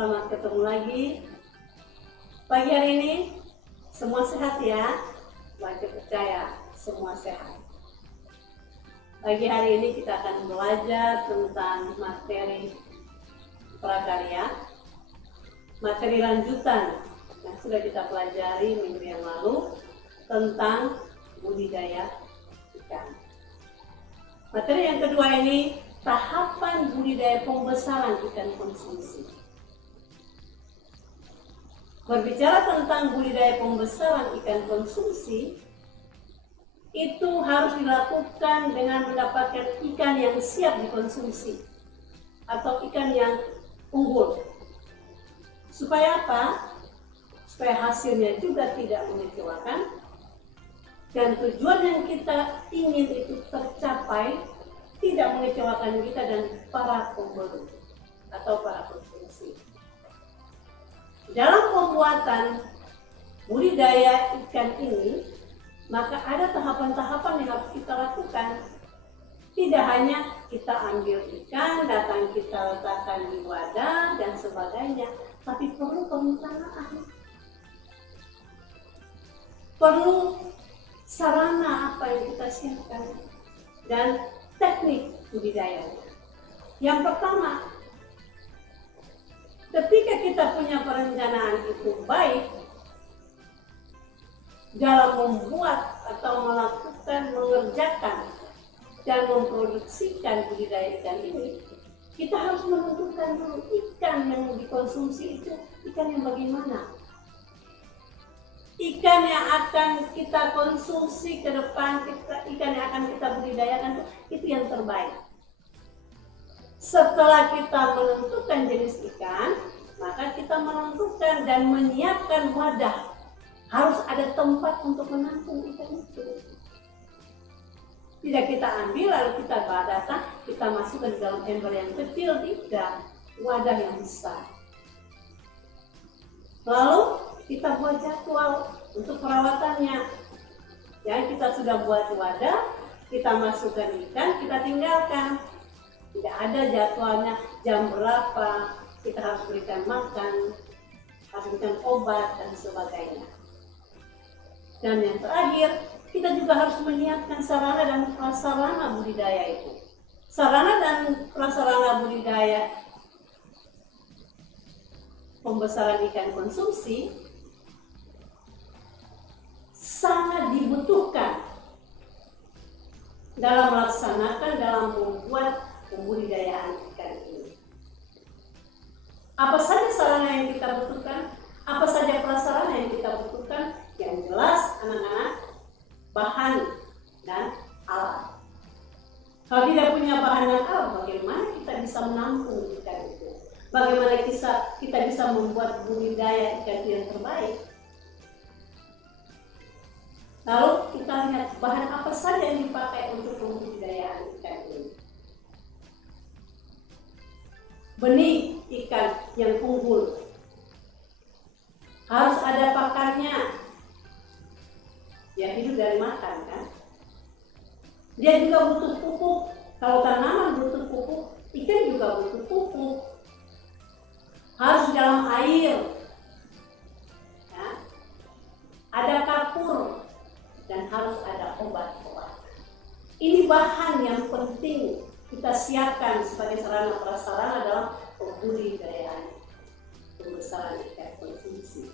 Selamat ketemu lagi. Pagi hari ini semua sehat ya? Wajib percaya semua sehat. Pagi hari ini kita akan belajar tentang materi prakarya, materi lanjutan yang sudah kita pelajari minggu yang lalu tentang budidaya ikan. Materi yang kedua ini tahapan budidaya pembesaran ikan konsumsi. Berbicara tentang budidaya pembesaran ikan konsumsi, itu harus dilakukan dengan mendapatkan ikan yang siap dikonsumsi atau ikan yang unggul. Supaya apa? Supaya hasilnya juga tidak mengecewakan dan tujuan yang kita ingin itu tercapai tidak mengecewakan kita dan para pembeli atau para konsumsi. Dalam pembuatan budidaya ikan ini, maka ada tahapan-tahapan yang harus kita lakukan. Tidak hanya kita ambil ikan, datang kita letakkan di wadah dan sebagainya, tapi perlu perencanaan. Perlu sarana apa yang kita siapkan dan teknik budidayanya. Yang pertama, ketika kita punya perencanaan itu baik dalam membuat atau melakukan, mengerjakan dan memproduksikan budidaya ikan ini, kita harus menentukan dulu ikan yang dikonsumsi itu ikan yang bagaimana. Ikan yang akan kita konsumsi ke depan, ikan yang akan kita budidayakan itu yang terbaik. Setelah kita menentukan jenis ikan, maka kita menentukan dan menyiapkan wadah. Harus ada tempat untuk menampung ikan itu. Tidak kita ambil lalu kita datang, kita masukkan ke dalam ember yang kecil, tidak, wadah yang besar. Lalu kita buat jadwal untuk perawatannya. Ya, kita sudah buat wadah, kita masukkan ikan, kita tinggalkan. Tidak ada jadwalnya jam berapa kita harus berikan makan, harus berikan obat dan sebagainya. Dan yang terakhir, kita juga harus menyiapkan sarana dan prasarana budidaya itu. Sarana dan prasarana budidaya pembesaran ikan konsumsi sangat dibutuhkan dalam melaksanakan, dalam membuat pembudidayaan ikan ini. Apa saja sarana yang kita butuhkan? Apa saja prasarana yang kita butuhkan? Yang jelas anak-anak, bahan dan alat. Kalau tidak punya bahan dan alat, bagaimana kita bisa menampung ikan itu? Bagaimana kita bisa membuat budidaya ikan yang terbaik? Lalu kita lihat bahan apa saja yang dipakai untuk pembudidayaan ikan ini. Benih ikan yang unggul harus ada pakannya. Dia hidup dari makan kan. Dia juga butuh pupuk. Kalau tanaman butuh pupuk, ikan juga butuh pupuk. Harus dalam air. Ya. Ada kapur dan harus ada obat-obat. Ini bahan yang penting kita siapkan sebagai sarana prasarana dalam pembudidayaan pembesaran ikan konsumsi.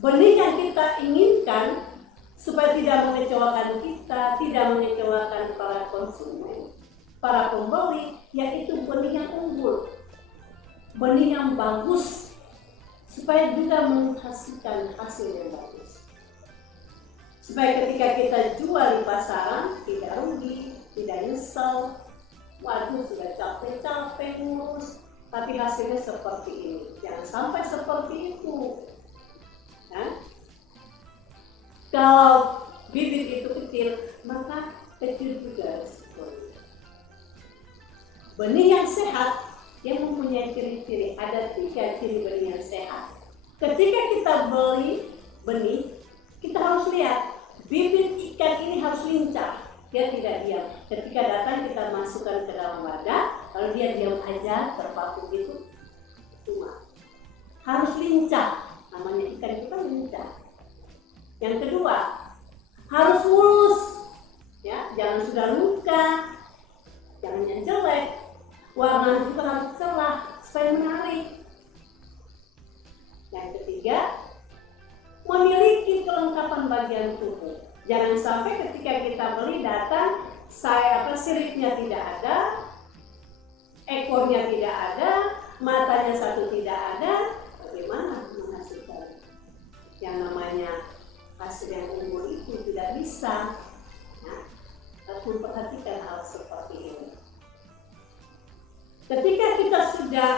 Benih yang kita inginkan supaya tidak mengecewakan kita, tidak mengecewakan para konsumen, para pembeli, yaitu benih yang unggul, benih yang bagus, supaya juga menghasilkan hasil yang bagus. Supaya ketika kita jual di pasaran, tidak rugi, tidak nyesel. Waduh, sudah capek-capek ngurus, tapi hasilnya seperti ini. Jangan sampai seperti itu. Ya? Kalau bibit itu kecil, maka kecil juga resikonya. Benih yang sehat, yang mempunyai ciri-ciri, ada 3 ciri benih yang sehat. Ketika kita beli benih, kita harus lihat, bibit ikan ini harus lincah. Dia tidak diam. Ketika datang kita masukkan ke dalam wadah, lalu dia diam aja terpaku gitu, cuma harus lincah, namanya ikan itu kan lincah. Yang kedua, harus mulus, ya, jangan sudah luka, jangan yang jelek, warna juga harus cerah supaya menarik. Yang ketiga, memiliki kelengkapan bagian tubuh. Jangan sampai ketika kita beli datang, siripnya tidak ada, ekornya tidak ada, matanya satu tidak ada, bagaimana menghasilkan yang namanya hasil yang unggul itu? Tidak bisa. Nah, harus memperhatikan hal seperti ini. Ketika kita sudah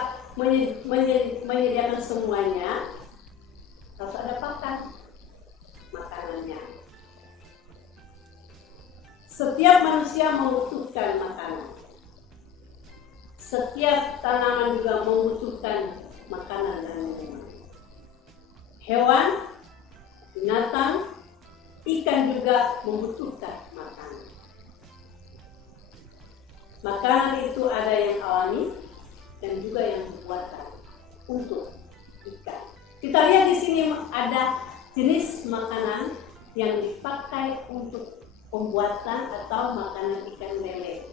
menyediakan semuanya, harus ada pakan makanannya. Setiap manusia membutuhkan makanan. Setiap tanaman juga membutuhkan makanan dan minuman. Hewan, binatang, ikan juga membutuhkan makanan. Makanan itu ada yang alami dan juga yang dibuatkan untuk ikan. Kita lihat di sini ada jenis makanan yang dipakai untuk pembuatan atau makanan ikan lele.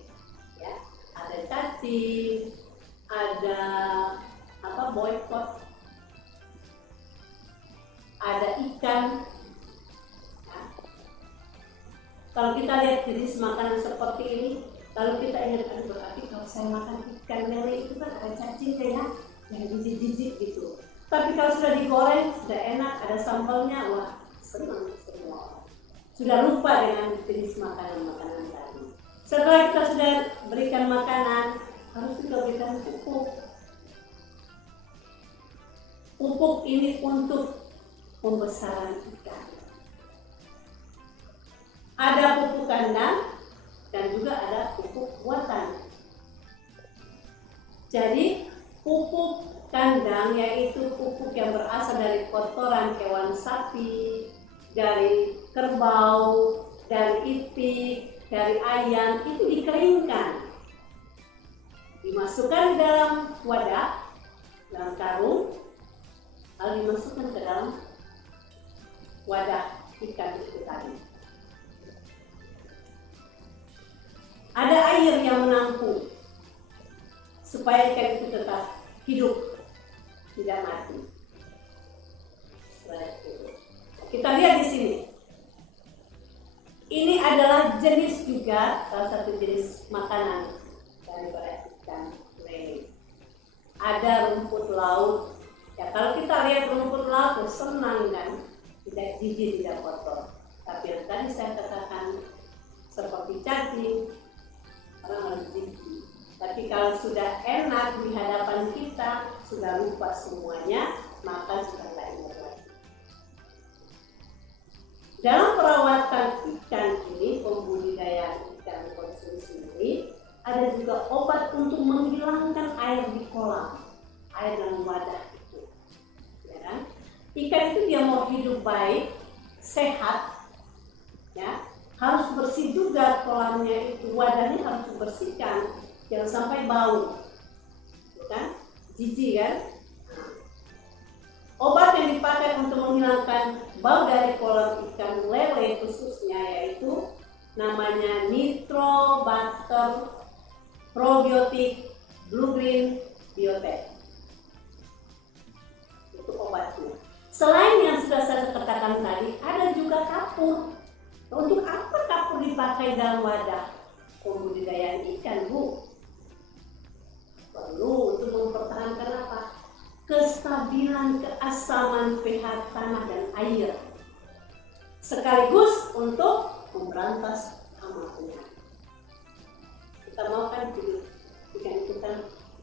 Ya, ada cacing, ada boykot, ada ikan. Nah, kalau kita lihat jenis makanan seperti ini, lalu kita ingat, berarti kalau saya makan ikan lele itu kan ada cacingnya ya, yang jijik-jijik gitu. Tapi kalau sudah digoreng, sudah enak, ada sambalnya, wah senang semua orang. Sudah lupa dengan jenis makanan-makanan tadi. Setelah kita sudah berikan makanan, harus juga berikan pupuk. Pupuk ini untuk pembesaran ikan. Ada pupuk kandang dan juga ada pupuk buatan. Jadi pupuk kandang yaitu pupuk yang berasal dari kotoran hewan sapi, dari kerbau, dari itik, dari ayam, itu dikeringkan, dimasukkan di dalam wadah, dalam karung, lalu dimasukkan ke dalam wadah ikan itu tadi. Ada air yang menampung supaya ikan itu tetap hidup, tidak mati. Kita lihat di sini. Ini adalah jenis juga, salah satu jenis makanan daripada ikan lele. Ada rumput laut. Ya, kalau kita lihat rumput laut, senang kan, tidak jijik, tidak kotor. Tapi yang tadi saya katakan seperti cacing, orang harus jijik. Tapi kalau sudah enak di hadapan kita, sudah lupa semuanya, maka sudah tidak ingat lagi. Dalam perawatan ikan ini, pembudidayaan ikan konsumsi ini, ada juga obat untuk menghilangkan air di kolam, air dalam wadah itu. Ya kan? Ikan itu dia mau hidup baik, sehat, ya, harus bersih juga kolamnya itu, wadahnya harus dibersihkan, jangan sampai bau, kan? Jijik kan? Obat yang dipakai untuk menghilangkan bau dari kolam ikan lele khususnya yaitu namanya Nitrobacter Probiotic Blue Green Biotech. Itu obatnya. Selain yang sudah saya katakan tadi, ada juga kapur. Untuk apa kapur dipakai dalam wadah pembudidayaan ikan, Bu? Perlu untuk mempertahankan apa? Kestabilan keasaman pH tanah dan air, sekaligus untuk memberantas hama penyakit. Kita mau kan hidup ikan itu kan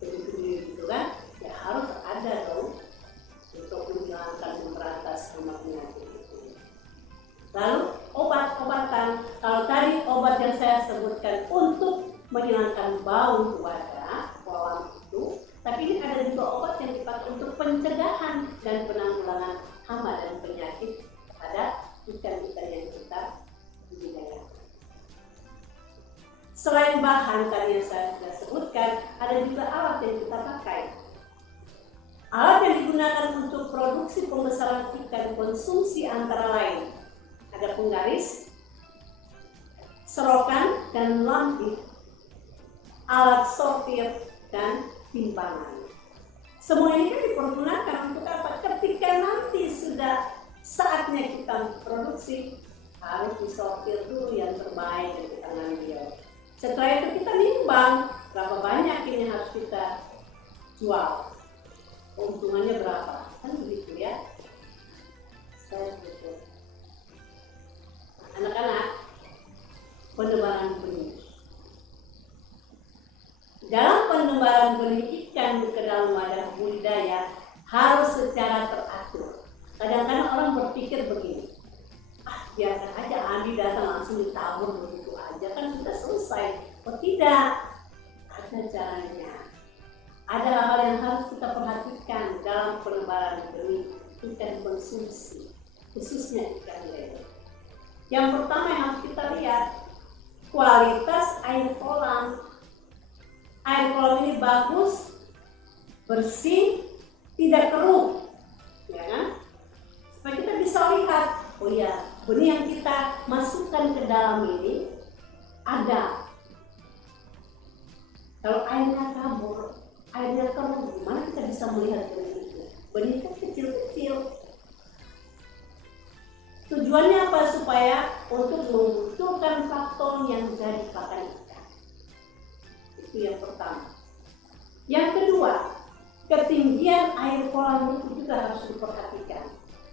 gede-gede gitu kan, ya harus ada dong untuk menghilangkan, memberantas hama penyakit itu. Lalu obat-obatan, kalau tadi obat yang saya sebutkan untuk menghilangkan bau wadah kolam itu, tapi ini ada juga obat yang dipakai untuk pencegahan dan penanggulangan hama dan penyakit pada ikan-ikan yang kita budidayakan. Selain bahan tadi yang saya sudah sebutkan, ada juga alat yang kita pakai. Alat yang digunakan untuk produksi pembesaran ikan konsumsi antara lain ada penggaris, serokan dan lampir, alat sortir dan timbangan. Semua ini kan dipergunakan untuk apa? Ketika nanti sudah saatnya kita produksi, harus disortir dulu yang terbaik dan kita ambil. Setelah itu kita nimbang berapa banyak ini harus kita jual. Keuntungannya berapa? Kan begitu ya. Saya begitu. Anak-anak, penebaran benih. Dalam penebaran benih ikan ke dalam wadah budidaya harus secara teratur. Kadang-kadang orang berpikir begini, biarkan aja Andi datang langsung ditabur begitu aja kan sudah selesai. Oh tidak, ada caranya. Ada hal yang harus kita perhatikan dalam penebaran benih ikan konsumsi, khususnya ikan lele. Yang pertama yang harus kita lihat, kualitas air kolam. Air kolam ini bagus, bersih, tidak keruh, ya kan? Supaya kita bisa lihat, oh ya, benih yang kita masukkan ke dalam ini ada. Kalau airnya kabur, airnya keruh, gimana kita bisa melihat benih itu? Benih itu kecil-kecil. Tujuannya apa? Supaya untuk memunculkan plankton yang jadi pakan ikan. Itu yang pertama. Yang kedua, ketinggian air kolam itu juga harus diperhatikan.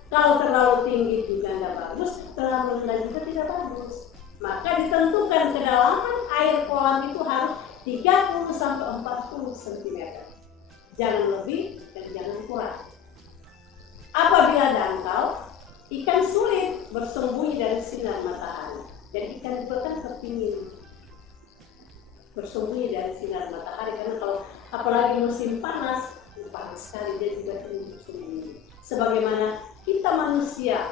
Kalau terlalu tinggi juga tidak bagus, terlalu rendah juga tidak bagus. Maka ditentukan kedalaman air kolam itu harus 30-40 cm. Jangan lebih dan jangan kurang. Apabila dangkal, ikan sulit bersembunyi dari sinar matahari. Jadi ikan itu kan kepingin bersembunyi dari sinar matahari, karena kalau apalagi musim panas sekali dia juga bersembunyi. Sebagaimana kita manusia,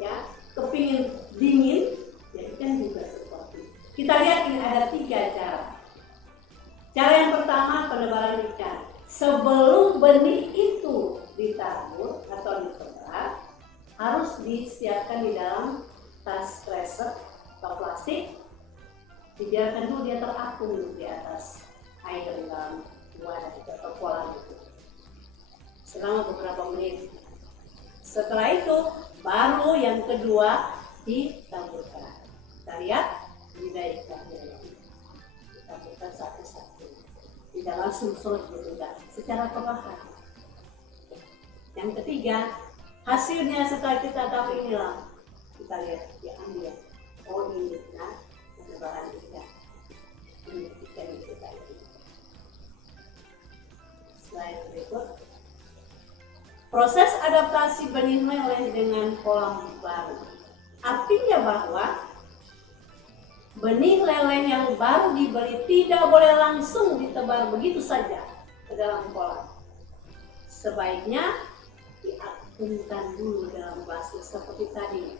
ya, kepingin dingin, ya ikan juga seperti. Kita lihat ini ada 3 cara. Cara yang pertama, penebaran ikan. Sebelum benih itu ditabur atau ditebar, harus disiapkan di dalam tas kresek atau plastik, dibiarkan dulu dia terapung di atas air dalam wadah atau kolam itu selama beberapa menit. Setelah itu baru yang kedua ditaburkan. Kita lihat budidaya ikannya, ditaburkan satu-satu, tidak langsung surut gitu, secara perlahan. Yang ketiga, hasilnya setelah kita tahu inilah, kita lihat diambil. Oh ini kan penebaran ikan. Ini ikan itu tadi. Slide berikut. Proses adaptasi benih meleleh dengan kolam baru. Artinya bahwa benih lele yang baru dibeli tidak boleh langsung ditebar begitu saja ke dalam kolam. Sebaiknya diapungkan dulu dalam plastik seperti tadi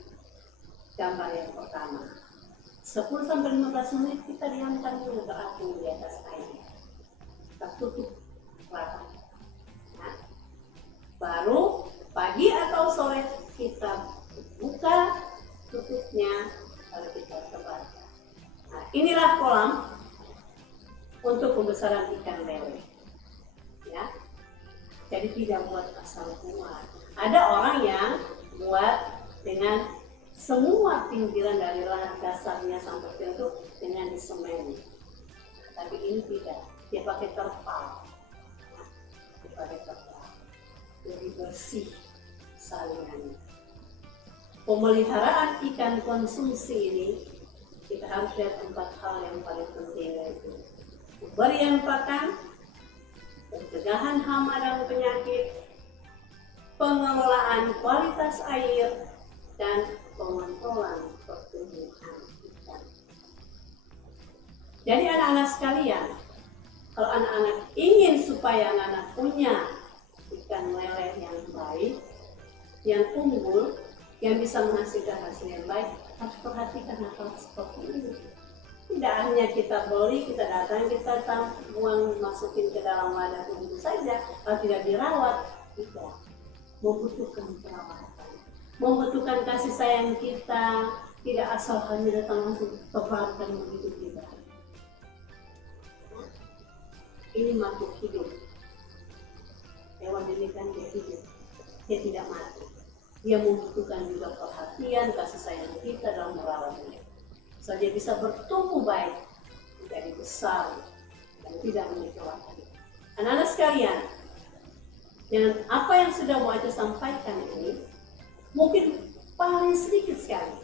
gambar yang pertama. 10-15 menit kita diamkan dulu terapung di atas air. Kita tutup rapat. Nah, baru pagi atau sore kita buka tutupnya lalu kita tebarkan. Nah, inilah kolam untuk pembesaran ikan lele. Ya. Jadi tidak buat asal buat. Ada orang yang buat dengan semua pinggiran dari lahan dasarnya sampai bentuk dengan disemeni. Tapi ini tidak, dia pakai terpal. Dia pakai terpal. Lebih bersih salingannya. Pemeliharaan ikan konsumsi ini kita harus lihat 4 hal yang paling penting, yaitu pemberian pakan, pencegahan hama dan penyakit, pengelolaan kualitas air, dan pengontrolan pertumbuhan ikan. Jadi anak-anak sekalian, kalau anak-anak ingin supaya anak-anak punya ikan lele yang baik, yang unggul, yang bisa menghasilkan hasil yang baik, harus perhatikan hal seperti ini. Tidak hanya kita beli, kita datang, kita uang masukin ke dalam wadah begitu saja, kalau tidak dirawat, tidak. Membutuhkan perawatan, membutuhkan kasih sayang kita, tidak asal hanya datang langsung tebarkan begitu tidak. Ini makhluk hidup. Hewan ini kan dia hidup, dia tidak mati. Dia membutuhkan juga perhatian, kasih sayang kita dalam merawatnya. So dia bisa bertumbuh baik, menjadi besar, dan tidak mengecewakan. Anak-anak sekalian, dengan apa yang sudah mau Aca sampaikan ini, mungkin paling sedikit sekali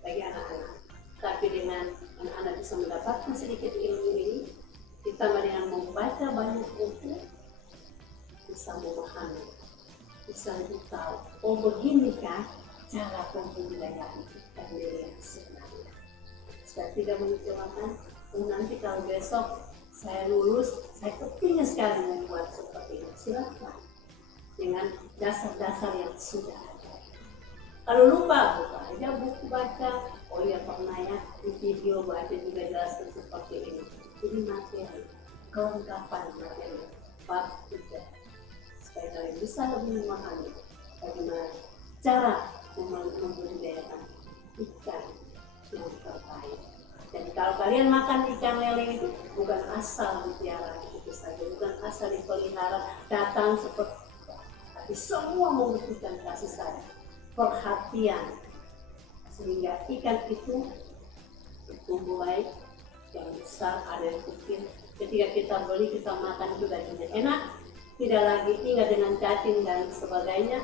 bagi anak-anak. Tapi dengan anak-anak bisa mendapatkan sedikit ilmu ini, ditambah dengan membaca banyak buku, bisa memahami, bisa tahu, oh beginikah cara pembudayaan dan diri yang sebenarnya. Supaya tidak mengecewakan, nanti kalau besok saya lulus, saya kepingin sekali membuat seperti ini. Silakan dengan dasar-dasar yang sudah ada. Kalau lupa, buka aja buku baca. Oh iya pernah ya, di video baca juga jelaskan seperti ini. Jadi materi, kelengkapan materi, bab 3. Supaya kalian bisa lebih memahami bagaimana cara membudidayakan ikan yang terbaik. Dan kalau kalian makan ikan lele itu bukan asal dipelihara itu saja, bukan asal dipelihara datang seperti, tapi semua membutuhkan kasih sayang, perhatian, sehingga ikan itu tumbuh baik, yang besar, ada yang kecil. Ketika kita beli, kita makan itu dagingnya enak, tidak lagi ingat dengan cacing dan sebagainya,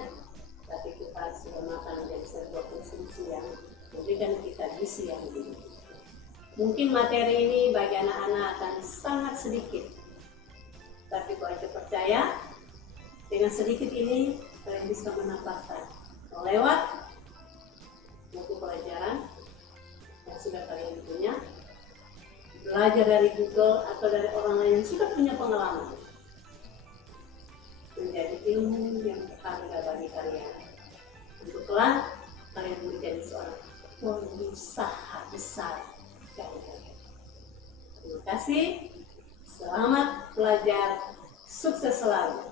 tapi kita sudah makan menjadi sebuah konsumsi yang memberikan kita gizi yang tinggi. Mungkin materi ini bagi anak-anak akan sangat sedikit, tapi kalau Aca percaya dengan sedikit ini kalian bisa menambahkan lewat buku pelajaran yang sudah kalian punya, belajar dari Google atau dari orang lain yang sudah punya pengalaman, menjadi ilmu yang berharga bagi kalian. Untuk kelak kalian menjadi seorang pengusaha besar. Terima kasih, selamat belajar, sukses selalu.